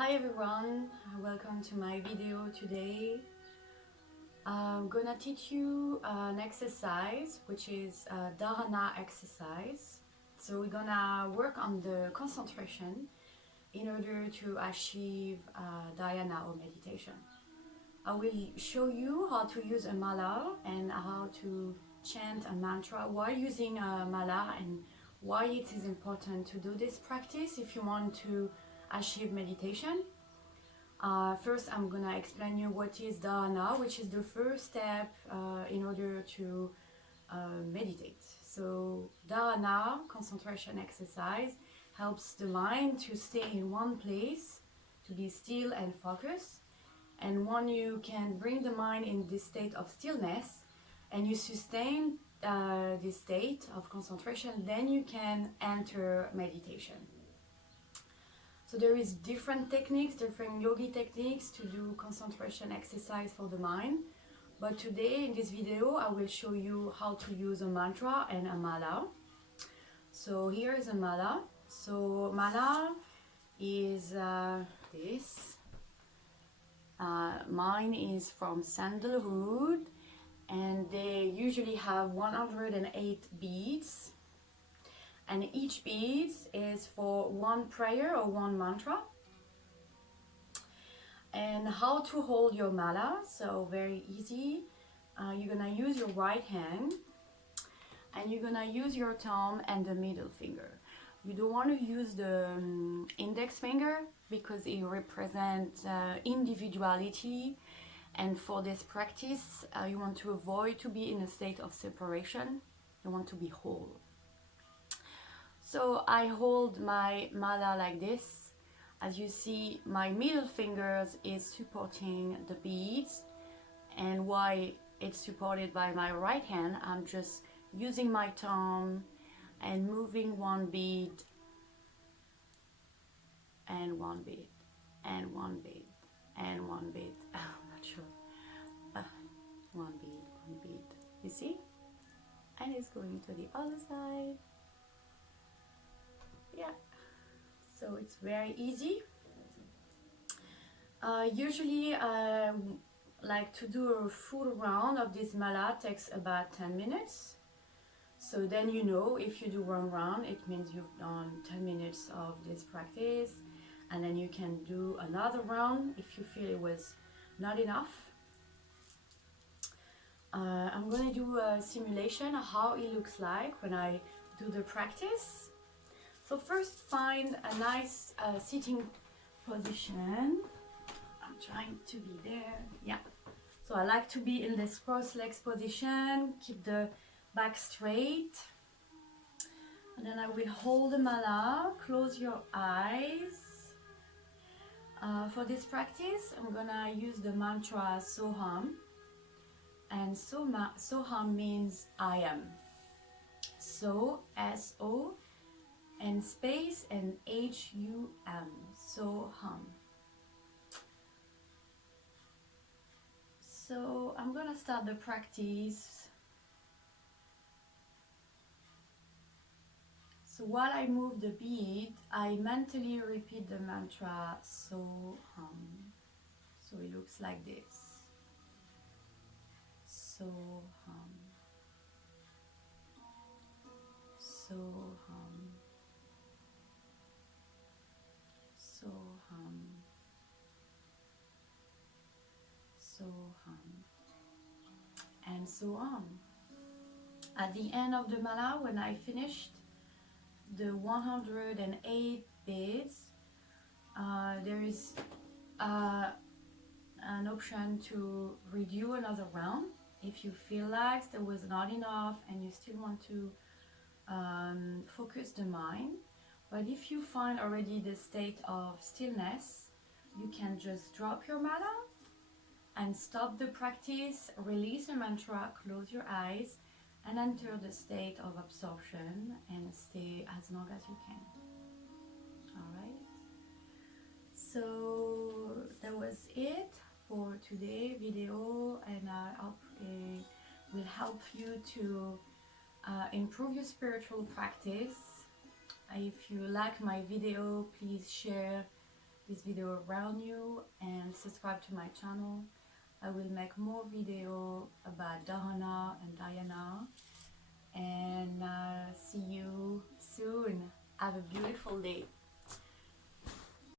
Hi everyone, welcome to my video today. I'm gonna teach you an exercise which is a Dharana exercise. So we're gonna work on the concentration in order to achieve dhyana or meditation. I will show you how to use a mala and how to chant a mantra while using a mala and why it is important to do this practice if you want to achieve meditation. First, I'm gonna explain you what is dharana, which is the first step in order to meditate. So dharana, concentration exercise, helps the mind to stay in one place, to be still and focused. And when you can bring the mind in this state of stillness and you sustain this state of concentration, then you can enter meditation. So there is different techniques, different yogi techniques to do concentration exercise for the mind. But today in this video, I will show you how to use a mantra and a mala. So here is a mala. So mala is this. Mine is from sandalwood and they usually have 108 beads. And each bead is for one prayer or one mantra. And how to hold your mala, so very easy. You're gonna use your right hand and you're gonna use your thumb and the middle finger. You don't want to use the index finger because it represents individuality, and for this practice you want to avoid to be in a state of separation. You want to be whole. So I hold my mala like this. As you see, my middle fingers is supporting the beads, and while it's supported by my right hand, I'm just using my thumb and moving one bead and one bead and one bead and one bead. I'm not sure. One bead. You see? And it's going to the other side. Yeah, so it's very easy. Usually I like to do a full round of this mala, takes about 10 minutes. So then you know, if you do one round, it means you've done 10 minutes of this practice, and then you can do another round if you feel it was not enough. I'm going to do a simulation of how it looks like when I do the practice. So first find a nice sitting position. I'm trying to be there. Yeah. So I like to be in this cross legs position. Keep the back straight. And then I will hold the mala. Close your eyes. For this practice, I'm gonna use the mantra Soham. And Soham means I am. So, S-O, and space and H-U-M, Soham. So I'm gonna start the practice. So while I move the bead, I mentally repeat the mantra Soham. So it looks like this. Soham. Soham. Soham. Soham. And so on. At the end of the mala, when I finished the 108 beads, there is an option to redo another round if you feel like there was not enough and you still want to focus the mind. But if you find already the state of stillness, you can just drop your mala and stop the practice, release the mantra, close your eyes, and enter the state of absorption and stay as long as you can. Alright? So that was it for today's video, and I hope it will help you to improve your spiritual practice. If you like my video, please share this this video around you and subscribe to my channel. I will make more video about Dharana and Dhyana, and see you soon. Have a beautiful day.